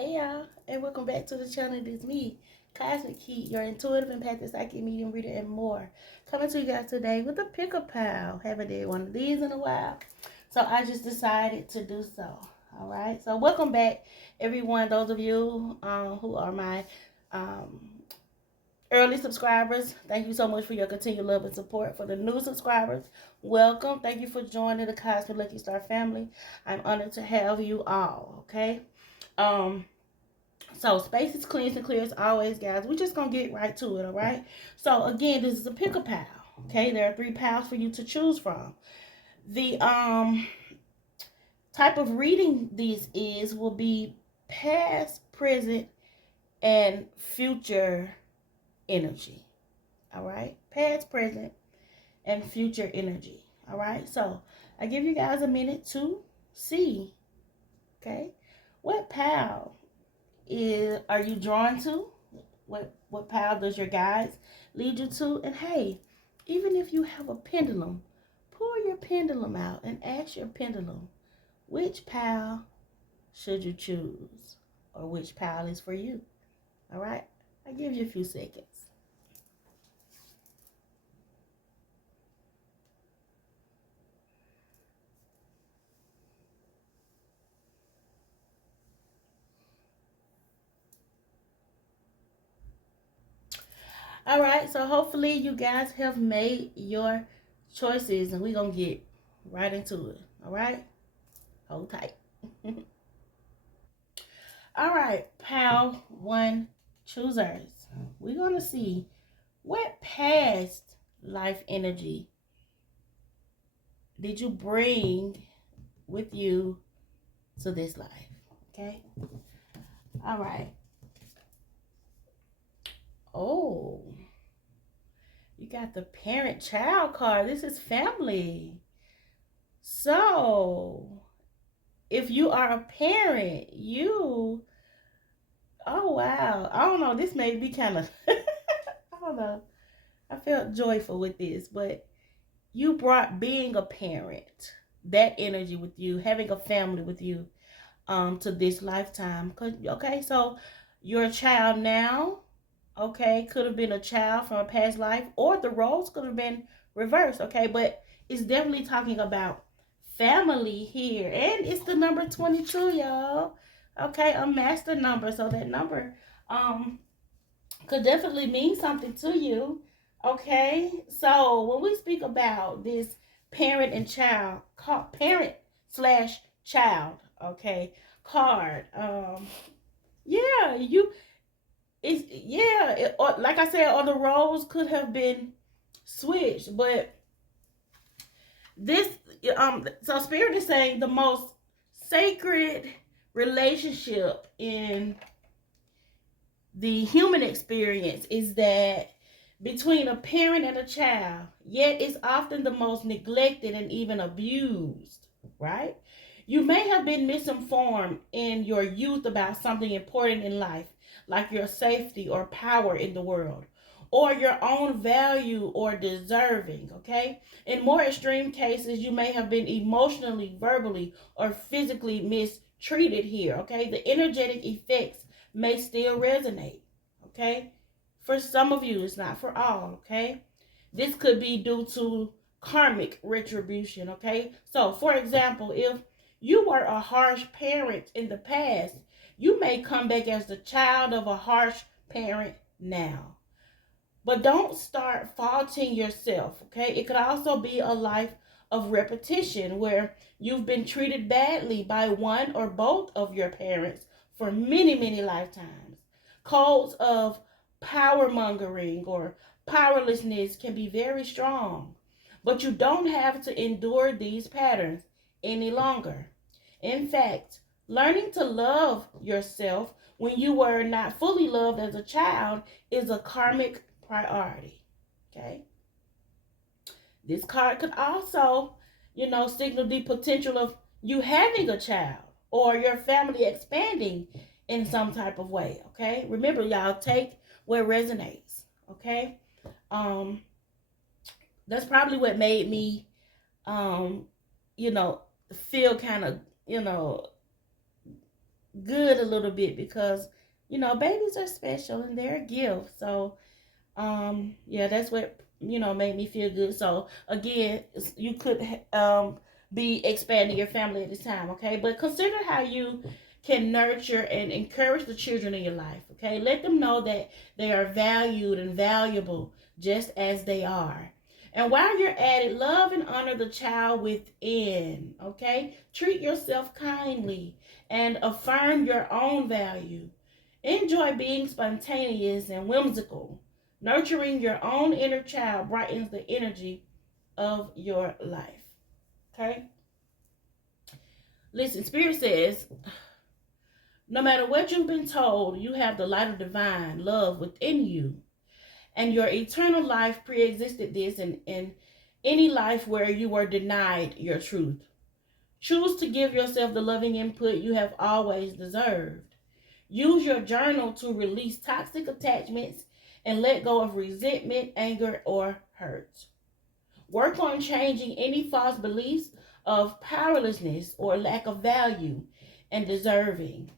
Hey y'all, and welcome back to the channel. It is me, Cosmic Keet, your intuitive empathic psychic medium reader and more. Coming to you guys today with a pick-a pal. Haven't did one of these in a while, so I just decided to do so. All right, so welcome back, everyone. Those of you who are my early subscribers, thank you so much for your continued love and support. For the new subscribers, welcome. Thank you for joining the Cosmic Lucky Star family. I'm honored to have you all. Okay. So space is clean and clear as always, guys. We're just gonna get right to it, all right? So again, this is a pick a pal. Okay, there are 3 pals for you to choose from. The type of reading this is will be past, present, and future energy. All right, past, present, and future energy. All right, so I give you guys a minute to see. Okay, what pal are you drawn to? What pile does your guides lead you to? And hey, even if you have a pendulum, pull your pendulum out and ask your pendulum, which pile should you choose? Or which pile is for you? All right? I give you a few seconds. All right, so hopefully you guys have made your choices and we're going to get right into it. All right? Hold tight. All right, pal 1 choosers. We're going to see what past life energy did you bring with you to this life? Okay. All right. Oh, you got the parent child card. This is family. So, if you are a parent, oh wow. I don't know. This made me kind of, I don't know. I felt joyful with this, but you brought being a parent, that energy with you, having a family with you, to this lifetime. Okay, so you're a child now. Okay, could have been a child from a past life, or the roles could have been reversed. Okay, but it's definitely talking about family here, and it's the number 22, y'all. Okay, a master number, so that number could definitely mean something to you. Okay, so when we speak about this parent and child, parent slash child, okay, card, yeah, or like I said, or the roles could have been switched, but this, so Spirit is saying the most sacred relationship in the human experience is that between a parent and a child, yet it's often the most neglected and even abused, right? You may have been misinformed in your youth about something important in life, like your safety or power in the world, or your own value or deserving, okay? In more extreme cases, you may have been emotionally, verbally, or physically mistreated here, okay? The energetic effects may still resonate, okay? For some of you, it's not for all, okay? This could be due to karmic retribution, okay? So, for example, if you were a harsh parent in the past, you may come back as the child of a harsh parent now. But don't start faulting yourself, okay? It could also be a life of repetition where you've been treated badly by one or both of your parents for many, many lifetimes. Codes of power mongering or powerlessness can be very strong, but you don't have to endure these patterns any longer. In fact, learning to love yourself when you were not fully loved as a child is a karmic priority. Okay? This card could also, signal the potential of you having a child or your family expanding in some type of way. Okay? Remember, y'all, take what resonates. Okay? Um, that's probably what made me, um, feel kind of, good a little bit because, you know, babies are special and they're a gift. So, yeah, that's what, you know, made me feel good. So, again, you could be expanding your family at this time, okay? But consider how you can nurture and encourage the children in your life, okay? Let them know that they are valued and valuable just as they are. And while you're at it, love and honor the child within, okay? Treat yourself kindly and affirm your own value. Enjoy being spontaneous and whimsical. Nurturing your own inner child brightens the energy of your life. Okay? Listen, Spirit says, no matter what you've been told, you have the light of divine love within you. And your eternal life pre-existed this in any life where you were denied your truth. Choose to give yourself the loving input you have always deserved. Use your journal to release toxic attachments and let go of resentment, anger, or hurt. Work on changing any false beliefs of powerlessness or lack of value and deserving.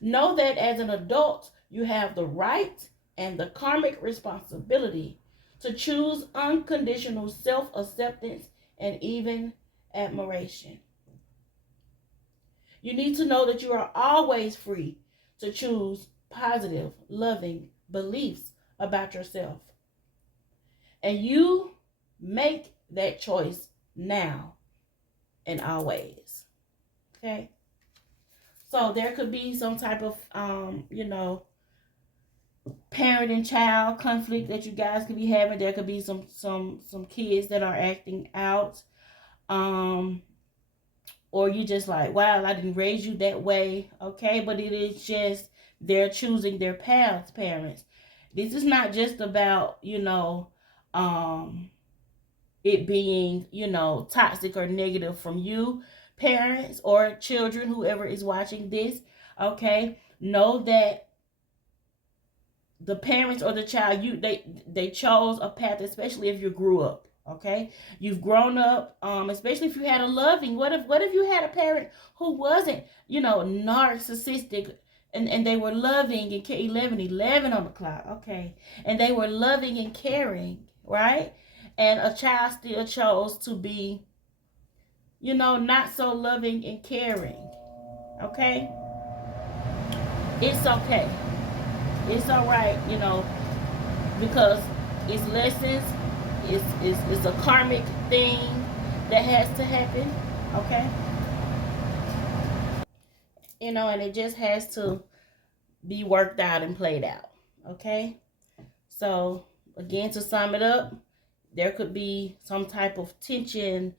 Know that as an adult, you have the right and the karmic responsibility to choose unconditional self-acceptance and even admiration. You need to know that you are always free to choose positive, loving beliefs about yourself. And you make that choice now and always. Okay? So there could be some type of, you know, parent and child conflict that you guys could be having. There could be some kids that are acting out. Or you just like, wow, I didn't raise you that way. Okay? But it is just they're choosing their paths, parents. This is not just about, you know, it being, you know, toxic or negative from you, parents or children, whoever is watching this. Okay? Know that the parents or the child, they chose a path, especially if you grew up. Okay, you've grown up, especially if you had a loving. What if you had a parent who wasn't, you know, narcissistic, and they were loving and 11 on the clock. Okay, and they were loving and caring, right? And a child still chose to be, you know, not so loving and caring. Okay, it's okay. It's all right, you know, because it's lessons. It's a karmic thing that has to happen, okay? You know, and it just has to be worked out and played out, okay? So, again, to sum it up, there could be some type of tension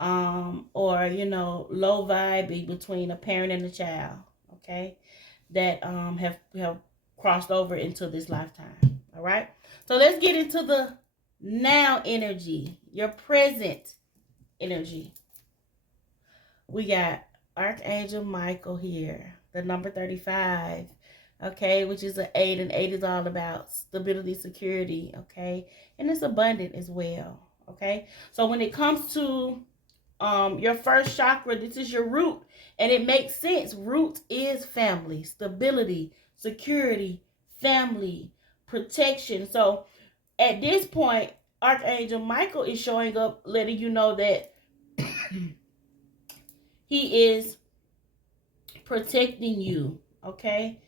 or, you know, low vibe between a parent and a child, okay? That have crossed over into this lifetime, all right? So, let's get into the now energy, your present energy. We got Archangel Michael here, the number 35, okay, which is an 8, and 8 is all about stability, security, okay, and it's abundant as well, okay. So when it comes to your first chakra, this is your root, and it makes sense. Root is family, stability, security, family, protection. So at this point, Archangel Michael is showing up, letting you know that he is protecting you, okay?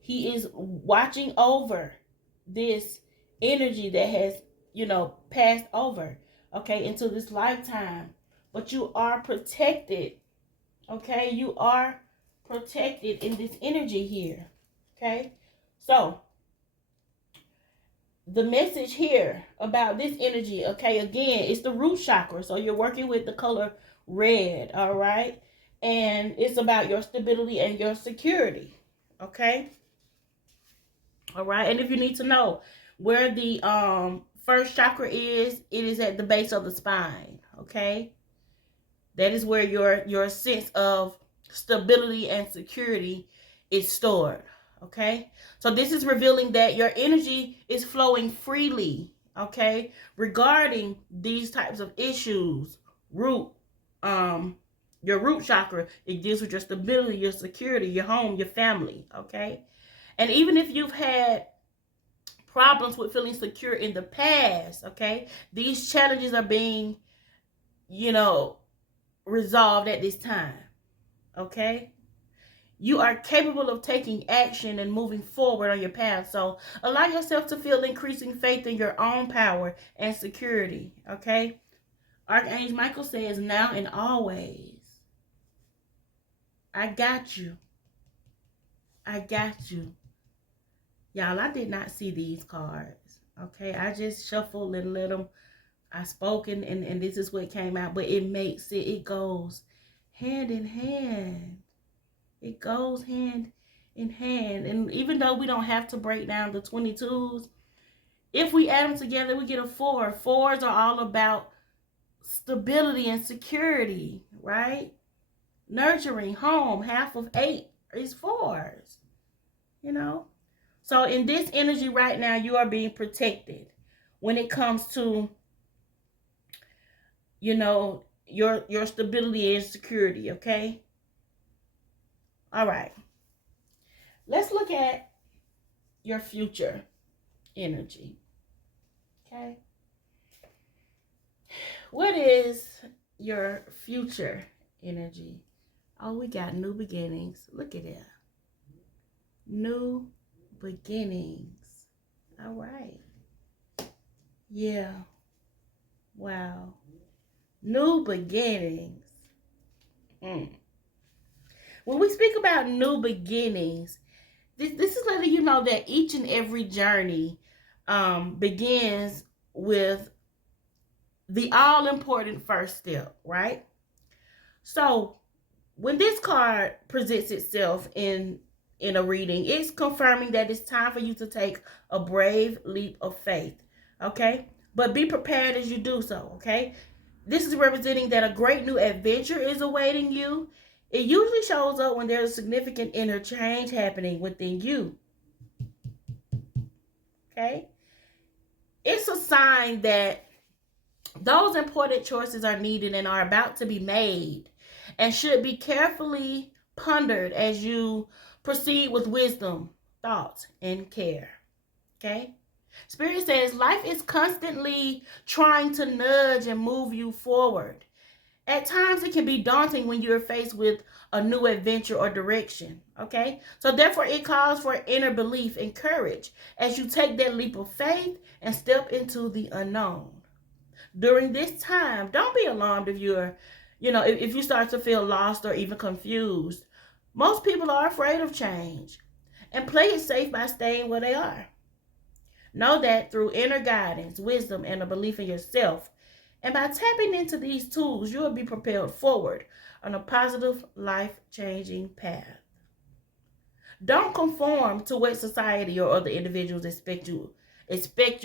He is watching over this energy that has, you know, passed over, okay, into this lifetime. But you are protected, okay? You are protected in this energy here, okay? So, the message here about this energy, okay, again, it's the root chakra. So you're working with the color red, all right? And it's about your stability and your security, okay? All right, and if you need to know where the first chakra is, it is at the base of the spine, okay? That is where your sense of stability and security is stored. Okay, so this is revealing that your energy is flowing freely, okay, regarding these types of issues, root, your root chakra. It deals with your stability, your security, your home, your family, okay? And even if you've had problems with feeling secure in the past, okay, these challenges are being, resolved at this time, okay? You are capable of taking action and moving forward on your path. So allow yourself to feel increasing faith in your own power and security, okay? Archangel Michael says, now and always, I got you. I got you. Y'all, I did not see these cards, okay? I just shuffled and let them, I spoke and this is what came out, but it makes it goes hand in hand. It goes hand in hand. And even though we don't have to break down the 22s, if we add them together, we get a 4. 4s are all about stability and security, right? Nurturing, home. Half of 8 is 4s, So in this energy right now, you are being protected when it comes to, your stability and security, okay? All right. Let's look at your future energy, okay? What is your future energy? Oh, we got new beginnings. Look at that. New beginnings. All right. Yeah. Wow. New beginnings. When we speak about new beginnings, this is letting you know that each and every journey begins with the all-important first step, right? So when this card presents itself in a reading, it's confirming that it's time for you to take a brave leap of faith, okay? But be prepared as you do so, okay? This is representing that a great new adventure is awaiting you. It usually shows up when there's significant inner change happening within you, okay? It's a sign that those important choices are needed and are about to be made and should be carefully pondered as you proceed with wisdom, thought, and care. Okay? Spirit says life is constantly trying to nudge and move you forward. At times it can be daunting when you're faced with a new adventure or direction. Okay? So therefore it calls for inner belief and courage as you take that leap of faith and step into the unknown. During this time, don't be alarmed if if you start to feel lost or even confused. Most people are afraid of change and play it safe by staying where they are. Know that through inner guidance, wisdom, and a belief in yourself, and by tapping into these tools, you will be propelled forward on a positive, life-changing path. Don't conform to what society or other individuals expect you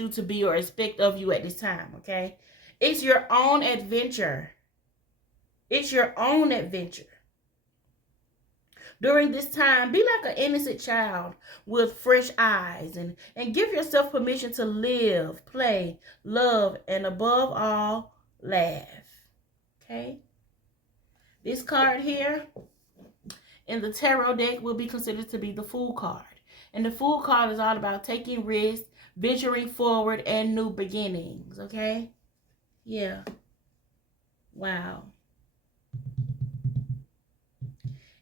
to be or expect of you at this time, okay? It's your own adventure. It's your own adventure. During this time, be like an innocent child with fresh eyes and give yourself permission to live, play, love, and above all, laugh. Okay? This card here in the tarot deck will be considered to be the Fool card. And the Fool card is all about taking risks, venturing forward, and new beginnings. Okay? Yeah. Wow.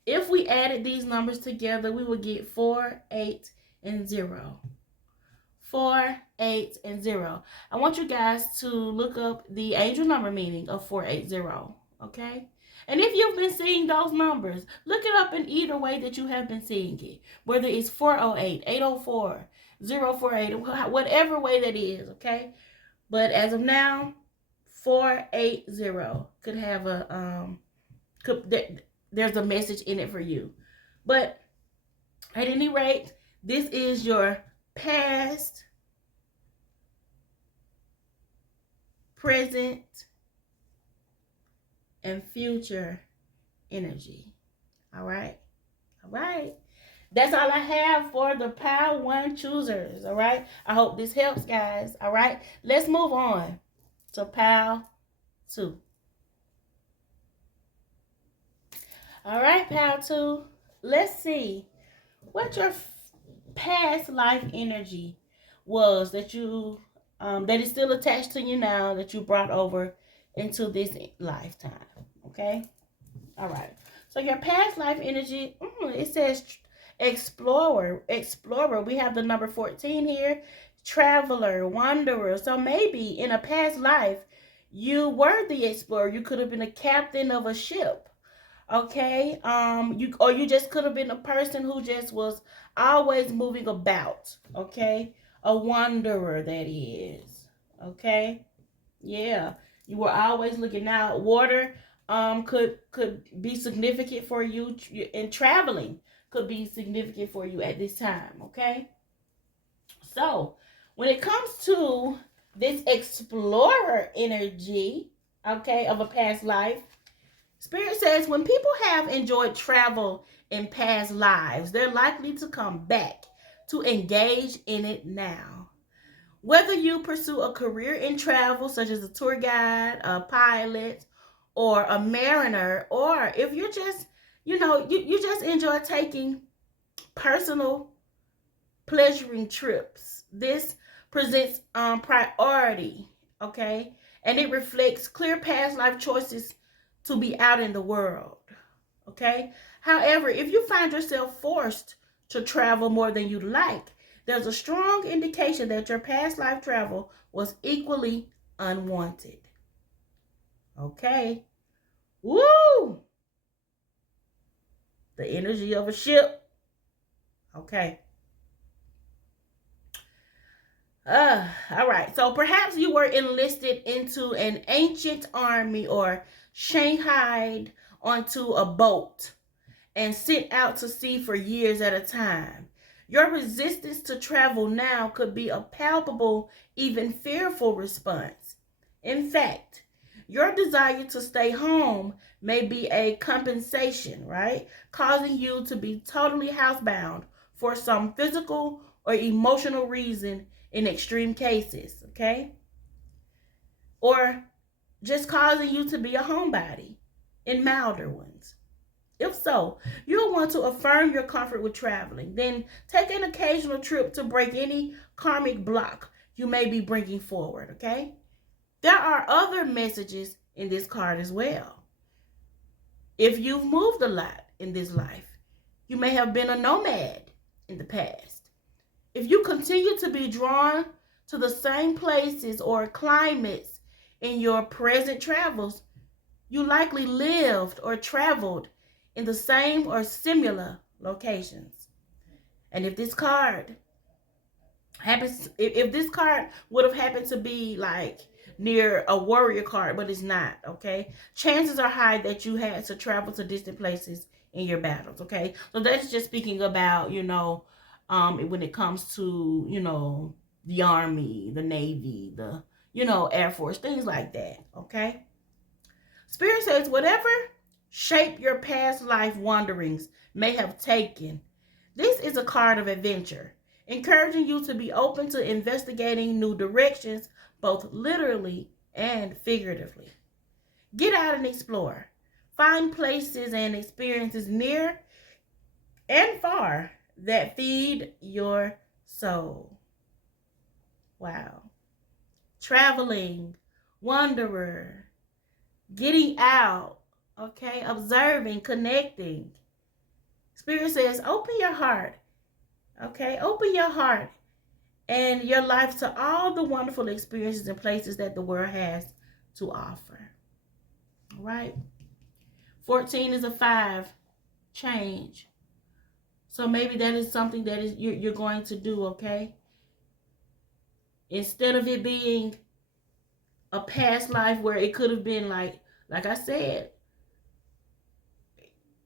If we added these numbers together, we would get 4, 8, and 0. 4, 8, and 0. I want you guys to look up the angel number meaning of 480. Okay? And if you've been seeing those numbers, look it up in either way that you have been seeing it. Whether it's 408, 804, 048, whatever way that is, okay? But as of now, 480 could have there's a message in it for you. But at any rate, this is your past, present, and future energy. All right? All right. That's all I have for the Pile 1 choosers. All right? I hope this helps, guys. All right? Let's move on to Pile 2. All right, pal two. Let's see what your past life energy was that is still attached to you now that you brought over into this lifetime. Okay. All right. So your past life energy, it says explorer. We have the number 14 here, traveler, wanderer. So maybe in a past life, you were the explorer. You could have been a captain of a ship. Okay. You just could have been a person who just was always moving about. Okay. A wanderer, that is. Okay. Yeah, you were always looking out. Water could be significant for you, and traveling could be significant for you at this time. Okay, so when it comes to this explorer energy, okay, of a past life, Spirit says when people have enjoyed travel in past lives, they're likely to come back to engage in it now. Whether you pursue a career in travel, such as a tour guide, a pilot, or a mariner, or if you're just, you just enjoy taking personal, pleasuring trips, this presents priority, okay? And it reflects clear past life choices to be out in the world, okay? However, if you find yourself forced to travel more than you like, there's a strong indication that your past life travel was equally unwanted. Okay. Woo! The energy of a ship. Okay. All right. So perhaps you were enlisted into an ancient army or shanghaied onto a boat and sent out to sea for years at a time. Your resistance to travel now could be a palpable, even fearful response. In fact, your desire to stay home may be a compensation, right? Causing you to be totally housebound for some physical or emotional reason in extreme cases, okay? Or just causing you to be a homebody in milder ones. If so, you'll want to affirm your comfort with traveling. Then take an occasional trip to break any karmic block you may be bringing forward, okay? There are other messages in this card as well. If you've moved a lot in this life, you may have been a nomad in the past. If you continue to be drawn to the same places or climates in your present travels, you likely lived or traveled in the same or similar locations. And if this card happens, if this card would have happened to be like near a warrior card, but it's not, okay? Chances are high that you had to travel to distant places in your battles, okay? So that's just speaking about, when it comes to, the Army, the Navy, the, Air Force, things like that, okay? Spirit says, whatever shape your past life wanderings may have taken, this is a card of adventure, encouraging you to be open to investigating new directions, both literally and figuratively. Get out and explore. Find places and experiences near and far that feed your soul. Wow. Traveling, wanderer, getting out, okay, observing, connecting. Spirit says, open your heart, okay, open your heart and your life to all the wonderful experiences and places that the world has to offer. All right. 14 is a 5, change. So maybe that is something that is you're going to do, okay? Instead of it being a past life where it could have been like I said,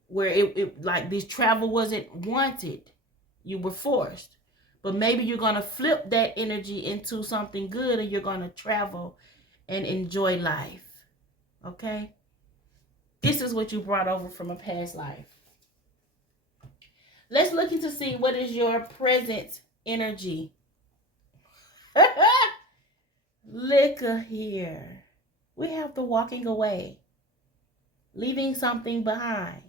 where it like this travel wasn't wanted, you were forced. But maybe you're going to flip that energy into something good and you're going to travel and enjoy life. Okay? This is what you brought over from a past life. Let's look into see what is your present energy. Look here. We have the walking away, leaving something behind.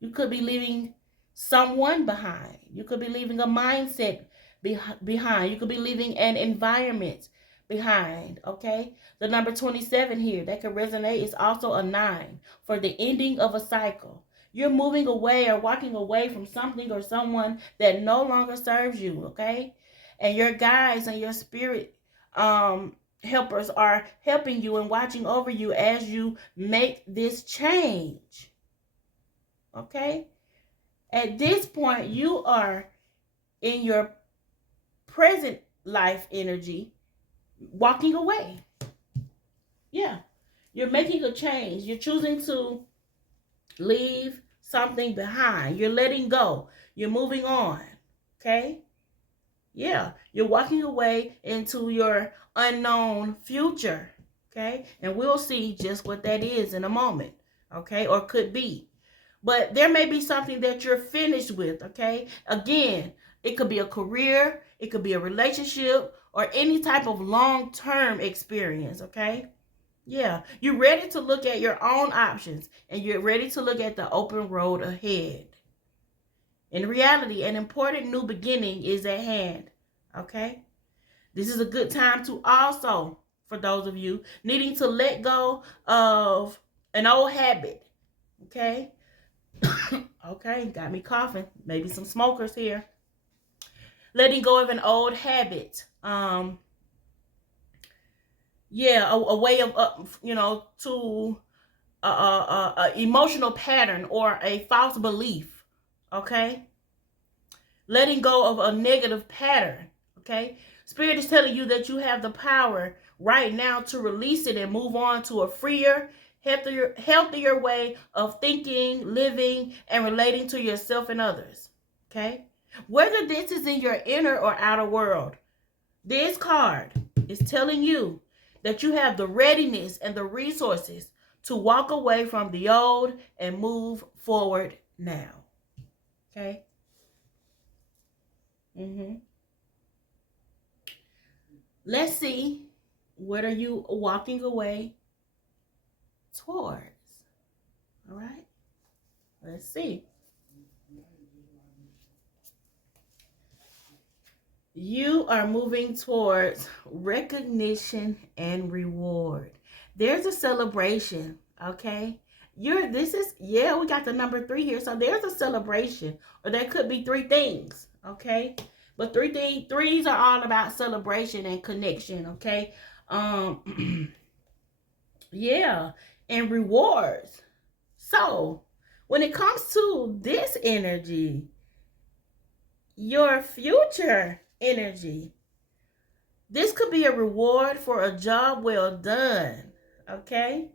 You could be leaving someone behind. You could be leaving a mindset behind. You could be leaving an environment behind, okay? The number 27 here, that could resonate, is also a 9 for the ending of a cycle. You're moving away or walking away from something or someone that no longer serves you, okay? And your guides and your spirit helpers are helping you and watching over you as you make this change, okay? At this point, you are in your present life energy walking away. Yeah. You're making a change. You're choosing to leave something behind. You're letting go. You're moving on. Okay? Yeah. You're walking away into your unknown future. Okay? And we'll see just what that is in a moment. Okay? Or could be. But there may be something that you're finished with, okay? Again, it could be a career, it could be a relationship, or any type of long-term experience, okay? Yeah, you're ready to look at your own options, and you're ready to look at the open road ahead. In reality, an important new beginning is at hand, okay? This is a good time to also, for those of you needing to let go of an old habit, okay? Okay, got me coughing. Maybe some smokers here. Letting go of an old habit. Yeah, a way of, to a emotional pattern or a false belief. Okay, letting go of a negative pattern. Okay, Spirit is telling you that you have the power right now to release it and move on to a freer, healthier way of thinking, living, and relating to yourself and others. Okay? Whether this is in your inner or outer world, this card is telling you that you have the readiness and the resources to walk away from the old and move forward now. Okay? Let's see, what are you walking away towards? All right? Let's see. You are moving towards recognition and reward. There's a celebration, okay? We got the number 3 here. So there's a celebration, or there could be 3 things, okay? But threes are all about celebration and connection, okay? Yeah, and rewards. So when it comes to this energy, your future energy, this could be a reward for a job well done, okay?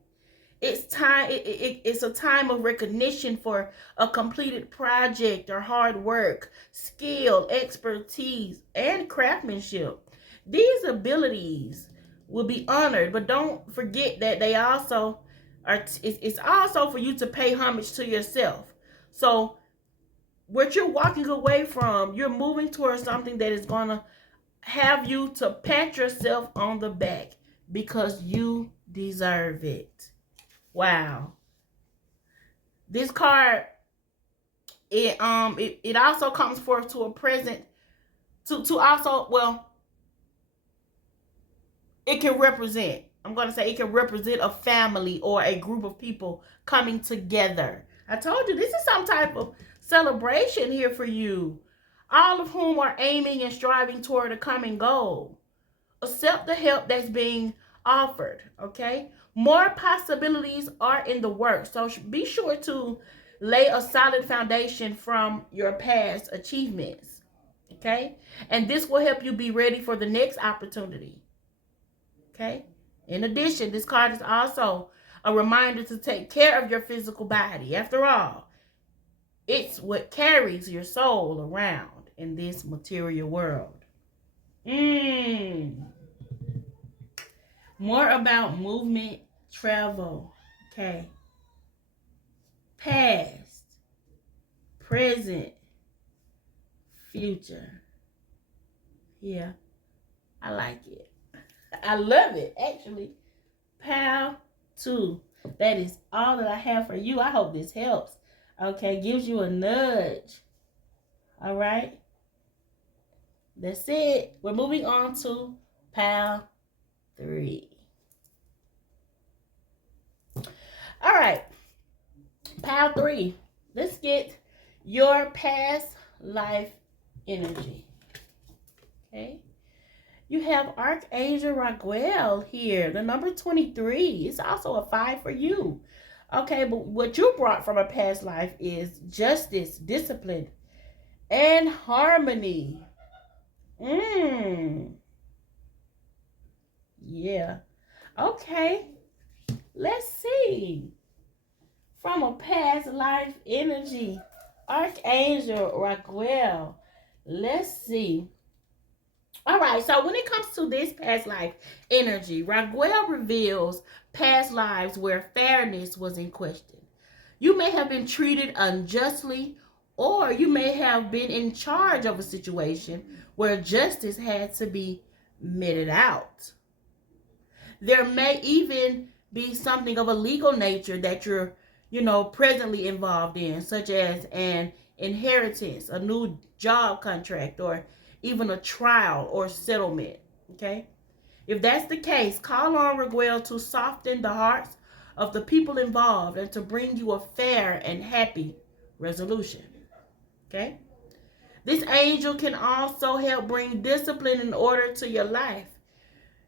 It's time. It's a time of recognition for a completed project or hard work, skill, expertise, and craftsmanship. These abilities will be honored, but don't forget that they also are. It's also for you to pay homage to yourself. So what you're walking away from, you're moving towards something that is gonna have you to pat yourself on the back because you deserve it. Wow. This card, it also comes forth to a present to also, well, it can represent, I'm going to say it can represent a family or a group of people coming together. I told you this is some type of celebration here for you, all of whom are aiming and striving toward a common goal. Accept the help that's being offered, okay? More possibilities are in the works, so be sure to lay a solid foundation from your past achievements, okay? And this will help you be ready for the next opportunity, okay? In addition, this card is also a reminder to take care of your physical body. After all, it's what carries your soul around in this material world. More about movement, travel, okay? Past, present, future. Yeah, I like it. I love it, actually. Pow 2. That is all that I have for you. I hope this helps. Okay, gives you a nudge. All right. That's it. We're moving on to pile 3. All right. Pile 3. Let's get your past life energy. Okay. You have Archangel Raguel here. The number 23. It's also a 5 for you. Okay, but what you brought from a past life is justice, discipline, and harmony. Yeah. Okay. Let's see. From a past life energy, Archangel Raguel. Let's see. All right, so when it comes to this past life energy, Raguel reveals past lives where fairness was in question. You may have been treated unjustly, or you may have been in charge of a situation where justice had to be meted out. There may even be something of a legal nature that you're, presently involved in, such as an inheritance, a new job contract, or even a trial or settlement. Okay? If that's the case, call on Raguel to soften the hearts of the people involved and to bring you a fair and happy resolution. Okay? This angel can also help bring discipline and order to your life.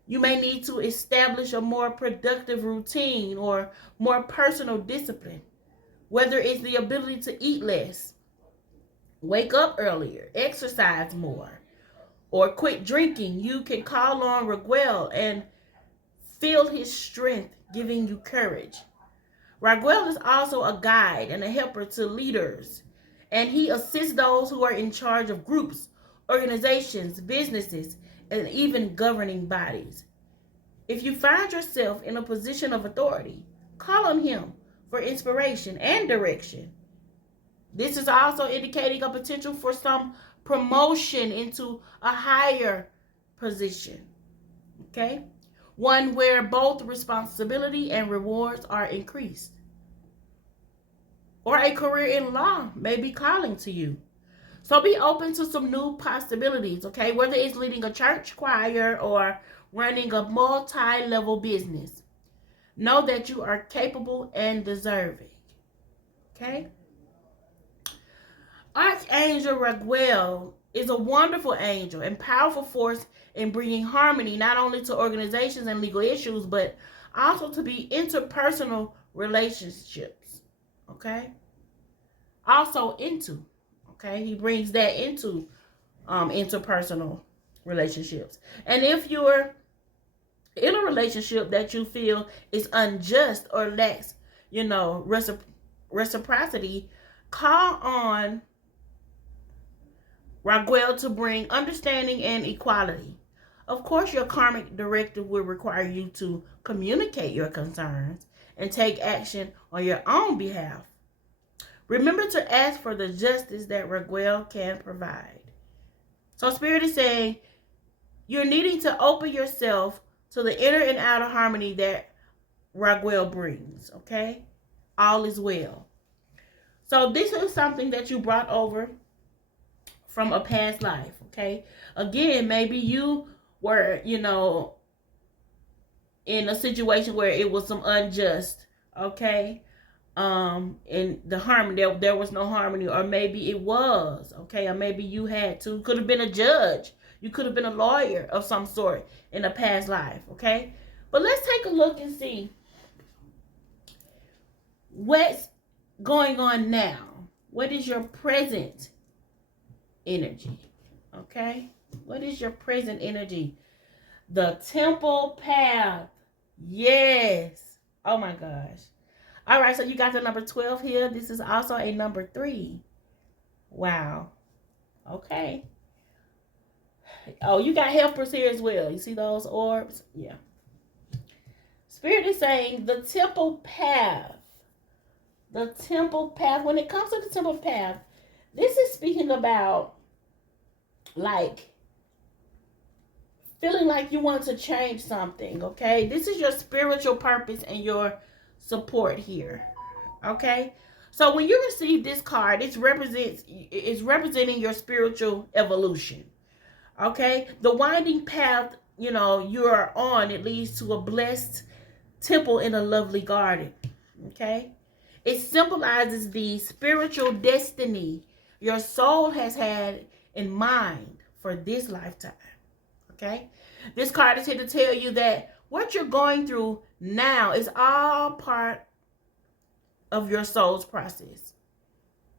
You may need to establish a more productive routine or more personal discipline, whether it's the ability to eat less, wake up earlier, exercise more, or quit drinking. You can call on Raguel and feel his strength giving you courage. Raguel is also a guide and a helper to leaders, and he assists those who are in charge of groups, organizations, businesses, and even governing bodies. If you find yourself in a position of authority, call on him for inspiration and direction. This is also indicating a potential for some promotion into a higher position. Okay? One where both responsibility and rewards are increased. Or a career in law may be calling to you. So be open to some new possibilities, okay? Whether it's leading a church choir or running a multi-level business. Know that you are capable and deserving, okay? Archangel Raguel is a wonderful angel and powerful force in bringing harmony not only to organizations and legal issues, but also to be interpersonal relationships, okay? Also okay? He brings that into interpersonal relationships. And if you're in a relationship that you feel is unjust or lacks, reciprocity, call on Raguel to bring understanding and equality. Of course, your karmic directive will require you to communicate your concerns and take action on your own behalf. Remember to ask for the justice that Raguel can provide. So Spirit is saying you're needing to open yourself to the inner and outer harmony that Raguel brings, okay? All is well. So this is something that you brought over from a past life, okay? Again, maybe you were, in a situation where it was some unjust, okay? In the harmony, there was no harmony, or maybe it was, okay? Or maybe you could have been a judge. You could have been a lawyer of some sort in a past life, okay? But let's take a look and see what's going on now. What is your present energy, okay? What is your present energy? The Temple Path. Yes. Oh my gosh. All right, so you got the number 12 here. This is also a number 3. Wow. Okay. Oh, you got helpers here as well. You see those orbs? Yeah. Spirit is saying the Temple Path. The Temple Path. When it comes to the Temple Path, this is speaking about like feeling like you want to change something, okay? This is your spiritual purpose and your support here, okay? So when you receive this card, it's representing your spiritual evolution. Okay? The winding path, you are on, it leads to a blessed temple in a lovely garden. Okay? It symbolizes the spiritual destiny your soul has had in mind for this lifetime. Okay? This card is here to tell you that what you're going through now is all part of your soul's process.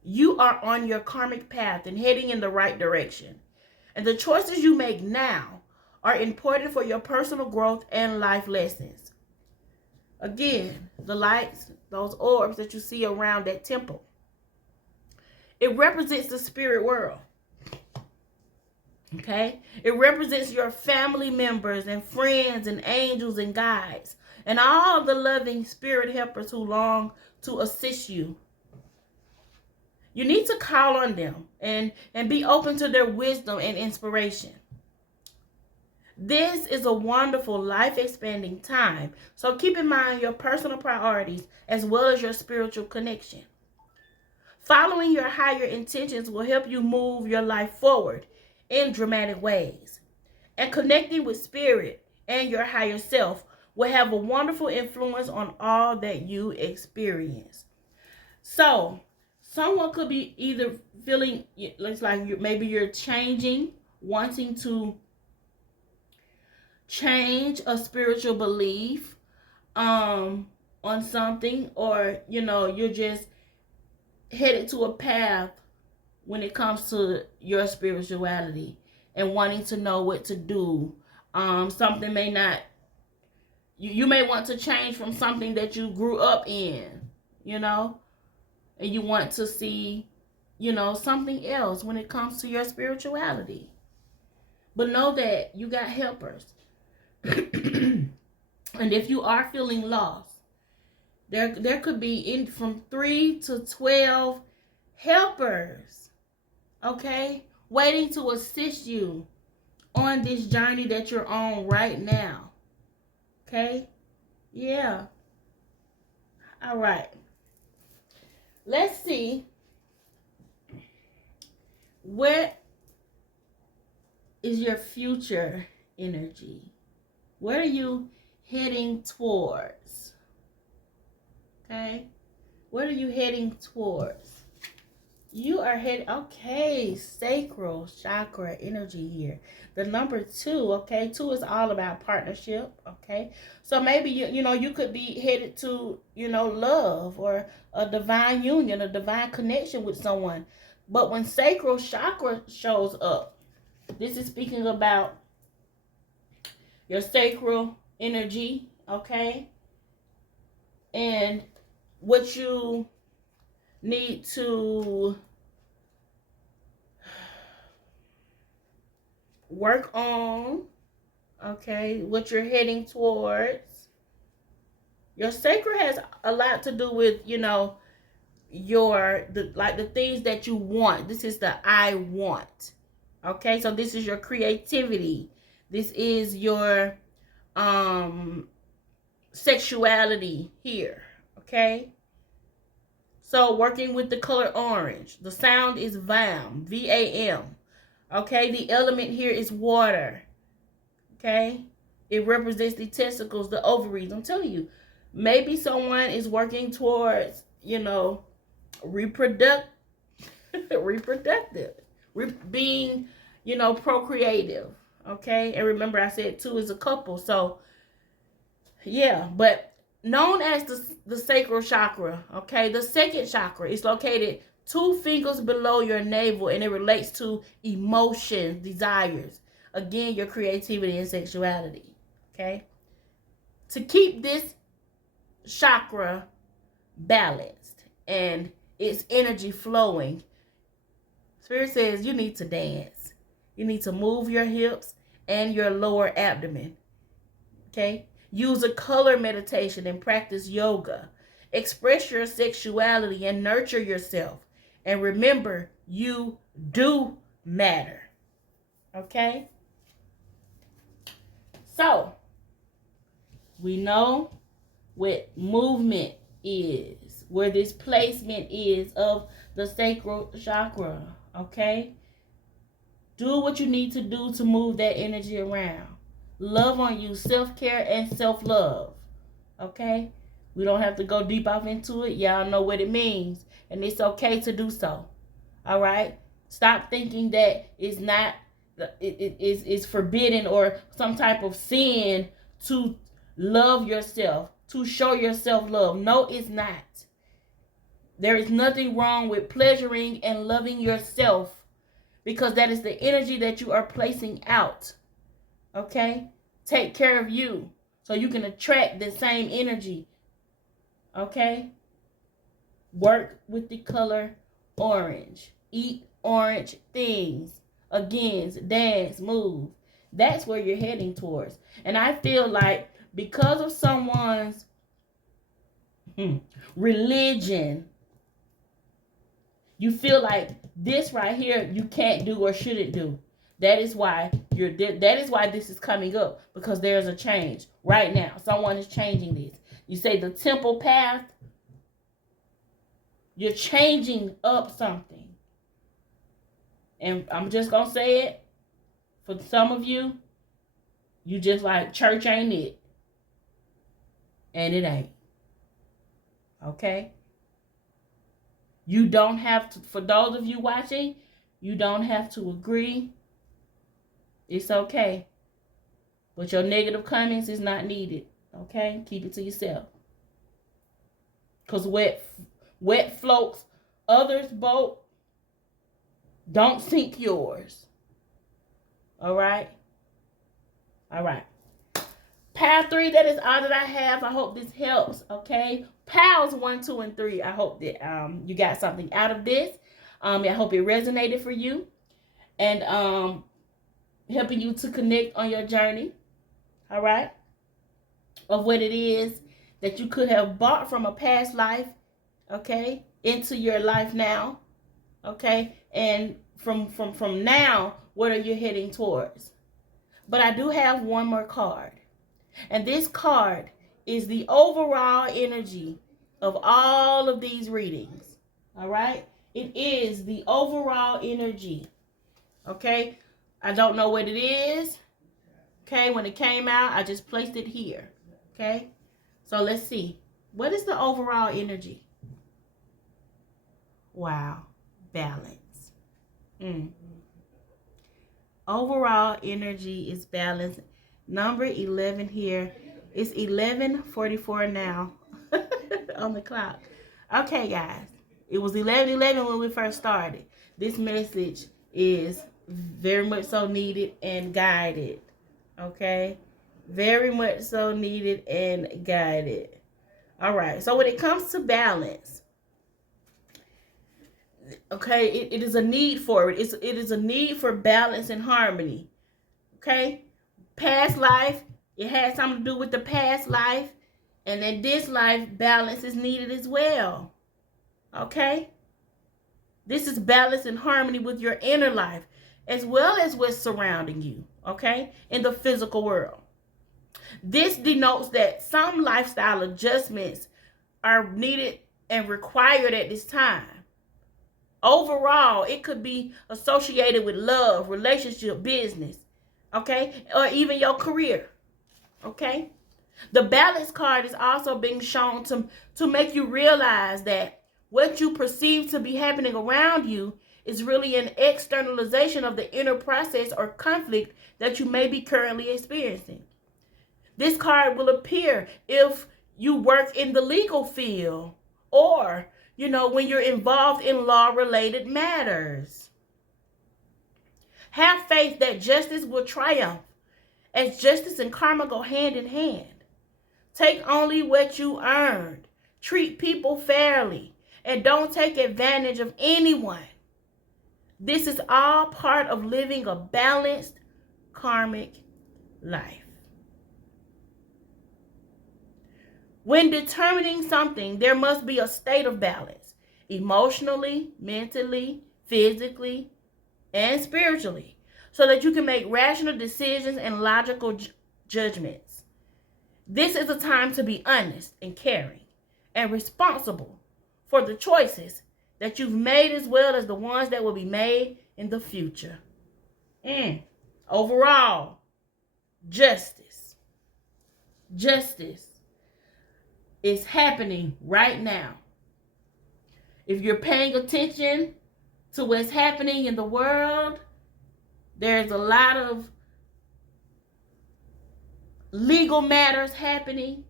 You are on your karmic path and heading in the right direction. And the choices you make now are important for your personal growth and life lessons. Again, the lights, those orbs that you see around that temple, it represents the spirit world. Okay? It represents your family members and friends and angels and guides and all the loving spirit helpers who long to assist you. You need to call on them and be open to their wisdom and inspiration. This is a wonderful life-expanding time, so keep in mind your personal priorities as well as your spiritual connection. Following your higher intentions will help you move your life forward in dramatic ways. And connecting with spirit and your higher self will have a wonderful influence on all that you experience. So, someone could be either feeling, looks like maybe you're changing, wanting to change a spiritual belief on something, or you're just headed to a path when it comes to your spirituality and wanting to know what to do. Something may not, you may want to change from something that you grew up in, and you want to see, something else when it comes to your spirituality. But know that you got helpers. And if you are feeling lost, there could be from 3 to 12 helpers, okay, waiting to assist you on this journey that you're on right now. Okay? Yeah. All right. Let's see. What is your future energy? Where are you heading towards? Okay? What are you heading towards? You are heading, okay, sacral chakra energy here. The number 2, okay? 2 is all about partnership, okay? So maybe, you could be headed to, love or a divine union, a divine connection with someone. But when sacral chakra shows up, this is speaking about your sacral energy, okay? And what you need to work on, okay? What you're heading towards. Your sacral has a lot to do with, the things that you want. This is the I want. Okay? So this is your creativity. This is your sexuality here. Okay? So working with the color orange. The sound is VAM. V-A-M. Okay? The element here is water. Okay? It represents the testicles, the ovaries. I'm telling you. Maybe someone is working towards, reproductive, being, procreative. Okay? And remember I said 2 is a couple. So, yeah. But known as the sacral chakra, okay? The second chakra is located 2 fingers below your navel, and it relates to emotions, desires. Again, your creativity and sexuality. Okay? To keep this chakra balanced and its energy flowing, Spirit says you need to dance. You need to move your hips and your lower abdomen. Okay? Use a color meditation and practice yoga. Express your sexuality and nurture yourself. And remember, you do matter. Okay? So, we know what movement is, where this placement is of the sacral chakra, okay? Do what you need to do to move that energy around. Love on you, self-care and self-love, okay? We don't have to go deep off into it. Y'all know what it means, and it's okay to do so, all right? Stop thinking that it's not, it's forbidden or some type of sin to love yourself, to show yourself love. No, it's not. There is nothing wrong with pleasuring and loving yourself, because that is the energy that you are placing out. Okay? Take care of you so you can attract the same energy. Okay? Work with the color orange. Eat orange things. Again, dance, move. That's where you're heading towards. And I feel like because of someone's religion, you feel like this right here you can't do or shouldn't do. That is why this is coming up, because there's a change right now. Someone is changing this. You say the temple path, you're changing up something. And I'm just going to say it. For some of you, you just like, church ain't it. And it ain't. Okay? You don't have to, for those of you watching, you don't have to agree. It's okay. But your negative comments is not needed. Okay? Keep it to yourself. Because wet floats others' boat. Don't sink yours. All right? All right. Path 3, that is all that I have. I hope this helps. Okay? Pals 1, 2, and 3. I hope that you got something out of this. I hope it resonated for you. And helping you to connect on your journey. All right? Of what it is that you could have bought from a past life. Okay? Into your life now. Okay? And from now, what are you heading towards? But I do have one more card. And this card is the overall energy of all of these readings. All right? It is the overall energy. Okay? I don't know what it is. Okay? When it came out, I just placed it here. Okay? So let's see. What is the overall energy? Wow. Balance. Overall energy is balance. Number 11 here. It's 11:44 now on the clock. Okay, guys. It was 11:11 when we first started. This message is very much so needed and guided. Okay? Very much so needed and guided. All right. So when it comes to balance, okay, it is a need for it. It is a need for balance and harmony. Okay? Past life, it has something to do with the past life. And in this life, balance is needed as well. Okay? This is balance and harmony with your inner life, as well as what's surrounding you. Okay? In the physical world. This denotes that some lifestyle adjustments are needed and required at this time. Overall, it could be associated with love, relationship, business, okay? Or even your career, okay? The balance card is also being shown to make you realize that what you perceive to be happening around you is really an externalization of the inner process or conflict that you may be currently experiencing. This card will appear if you work in the legal field or, you know, when you're involved in law-related matters. Have faith that justice will triumph, as justice and karma go hand in hand. Take only what you earned. Treat people fairly, and don't take advantage of anyone. This is all part of living a balanced karmic life. When determining something, there must be a state of balance, emotionally, mentally, physically, and spiritually, so that you can make rational decisions and logical judgments. This is a time to be honest and caring, and responsible for the choices that you've made as well as the ones that will be made in the future. Overall, justice. Justice is happening right now. If you're paying attention to what's happening in the world, there's a lot of legal matters happening.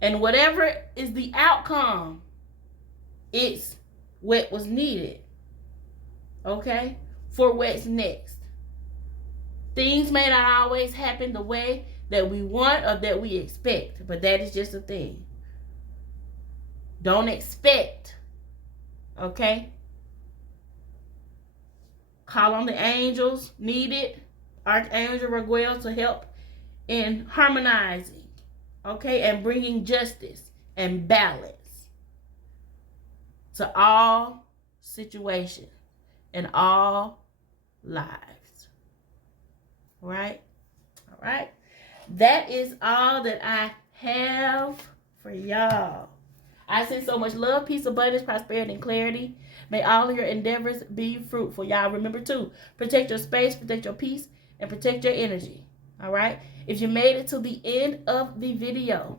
And whatever is the outcome, it's what was needed. Okay? For what's next. Things may not always happen the way that we want or that we expect, but that is just a thing. Don't expect. Okay? Call on the angels needed. Archangel Raguel to help in harmonizing. Okay? And bringing justice and balance to all situations and all lives. All right? All right? That is all that I have for y'all. I send so much love, peace, abundance, prosperity, and clarity. May all of your endeavors be fruitful. Y'all remember to protect your space, protect your peace, and protect your energy. All right? If you made it to the end of the video,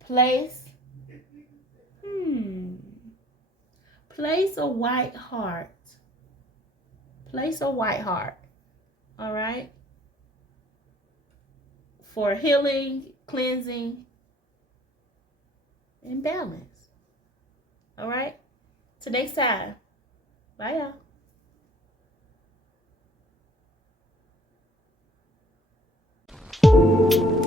place a white heart. Place a white heart. All right? For healing, cleansing, and balance. All right? Till next time. Bye, y'all.